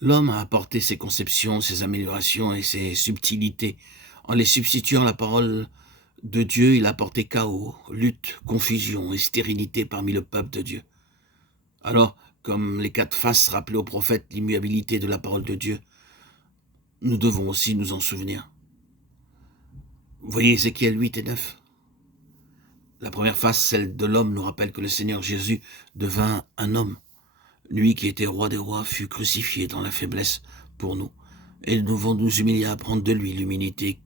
L'homme a apporté ses conceptions, ses améliorations et ses subtilités. En les substituant à la parole de Dieu, il a apporté chaos, lutte, confusion et stérilité parmi le peuple de Dieu. Alors, comme les quatre faces rappelaient au prophète l'immuabilité de la parole de Dieu, nous devons aussi nous en souvenir. Vous voyez Ézéchiel 8 et 9. La première face, celle de l'homme, nous rappelle que le Seigneur Jésus devint un homme. Lui qui était roi des rois fut crucifié dans la faiblesse pour nous. Et nous devons nous humilier à apprendre de lui l'humilité.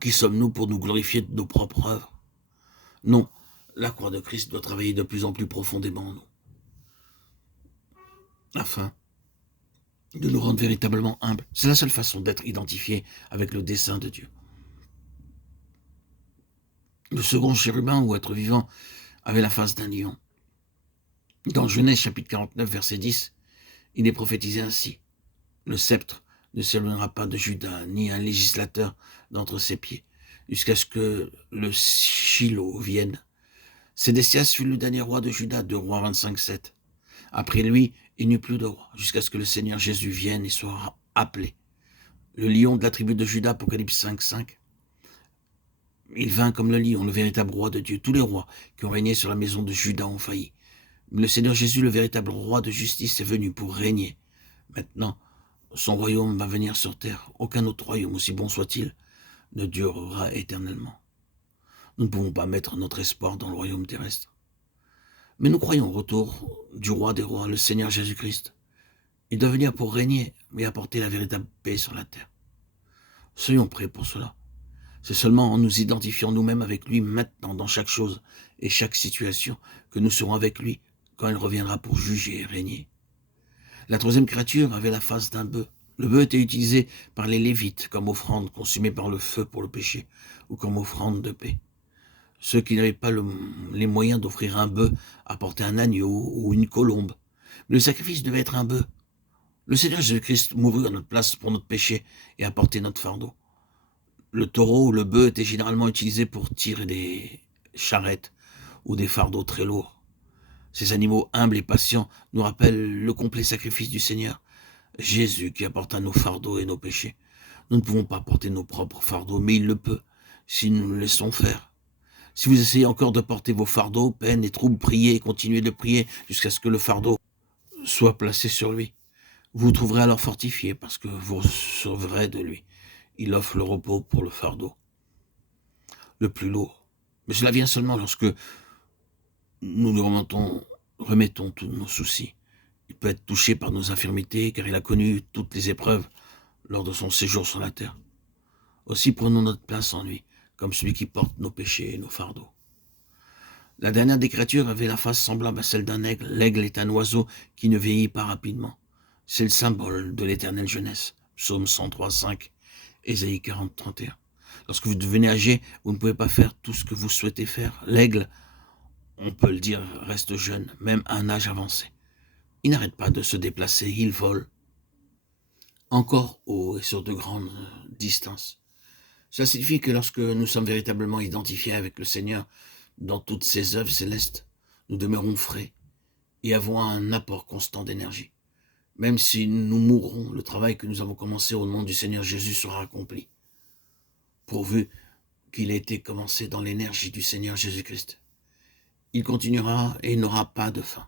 Qui sommes-nous pour nous glorifier de nos propres œuvres? Non, la croix de Christ doit travailler de plus en plus profondément en nous, afin de nous rendre véritablement humbles. C'est la seule façon d'être identifié avec le dessein de Dieu. Le second chérubin, ou être vivant, avait la face d'un lion. Dans Genèse chapitre 49, verset 10, il est prophétisé ainsi. Le sceptre ne s'éloignera pas de Juda, ni un législateur d'entre ses pieds, jusqu'à ce que le Shiloh vienne. Sédécias fut le dernier roi de Juda, 2 Rois 25-7. Après lui, il n'y eut plus de roi, jusqu'à ce que le Seigneur Jésus vienne et soit appelé. Le lion de la tribu de Juda, Apocalypse 5-5. Il vint comme le lion, le véritable roi de Dieu. Tous les rois qui ont régné sur la maison de Juda ont failli. Mais le Seigneur Jésus, le véritable roi de justice, est venu pour régner. Maintenant, son royaume va venir sur terre. Aucun autre royaume, aussi bon soit-il, ne durera éternellement. Nous ne pouvons pas mettre notre espoir dans le royaume terrestre. Mais nous croyons au retour du roi des rois, le Seigneur Jésus-Christ. Il doit venir pour régner et apporter la véritable paix sur la terre. Soyons prêts pour cela. C'est seulement en nous identifiant nous-mêmes avec lui maintenant dans chaque chose et chaque situation que nous serons avec lui quand il reviendra pour juger et régner. La troisième créature avait la face d'un bœuf. Le bœuf était utilisé par les Lévites comme offrande consumée par le feu pour le péché ou comme offrande de paix. Ceux qui n'avaient pas les moyens d'offrir un bœuf apportaient un agneau ou une colombe. Mais le sacrifice devait être un bœuf. Le Seigneur Jésus-Christ mourut à notre place pour notre péché et a porté notre fardeau. Le taureau ou le bœuf était généralement utilisé pour tirer des charrettes ou des fardeaux très lourds. Ces animaux humbles et patients nous rappellent le complet sacrifice du Seigneur, Jésus qui apporta nos fardeaux et nos péchés. Nous ne pouvons pas porter nos propres fardeaux, mais il le peut, si nous le laissons faire. Si vous essayez encore de porter vos fardeaux, peines et troubles, priez et continuez de prier jusqu'à ce que le fardeau soit placé sur lui. Vous vous trouverez alors fortifié parce que vous recevrez de lui. Il offre le repos pour le fardeau le plus lourd. Mais cela vient seulement lorsque nous lui remettons tous nos soucis. Il peut être touché par nos infirmités car il a connu toutes les épreuves lors de son séjour sur la terre. Aussi prenons notre place en lui, comme celui qui porte nos péchés et nos fardeaux. La dernière des créatures avait la face semblable à celle d'un aigle. L'aigle est un oiseau qui ne vieillit pas rapidement. C'est le symbole de l'éternelle jeunesse. Psaume 103:5, Ésaïe 40:31. Lorsque vous devenez âgé, vous ne pouvez pas faire tout ce que vous souhaitez faire. L'aigle, on peut le dire, reste jeune, même à un âge avancé. Il n'arrête pas de se déplacer, il vole, encore haut et sur de grandes distances. Cela signifie que lorsque nous sommes véritablement identifiés avec le Seigneur dans toutes ses œuvres célestes, nous demeurons frais et avons un apport constant d'énergie. Même si nous mourrons, le travail que nous avons commencé au nom du Seigneur Jésus sera accompli, pourvu qu'il ait été commencé dans l'énergie du Seigneur Jésus-Christ. Il continuera et il n'aura pas de fin.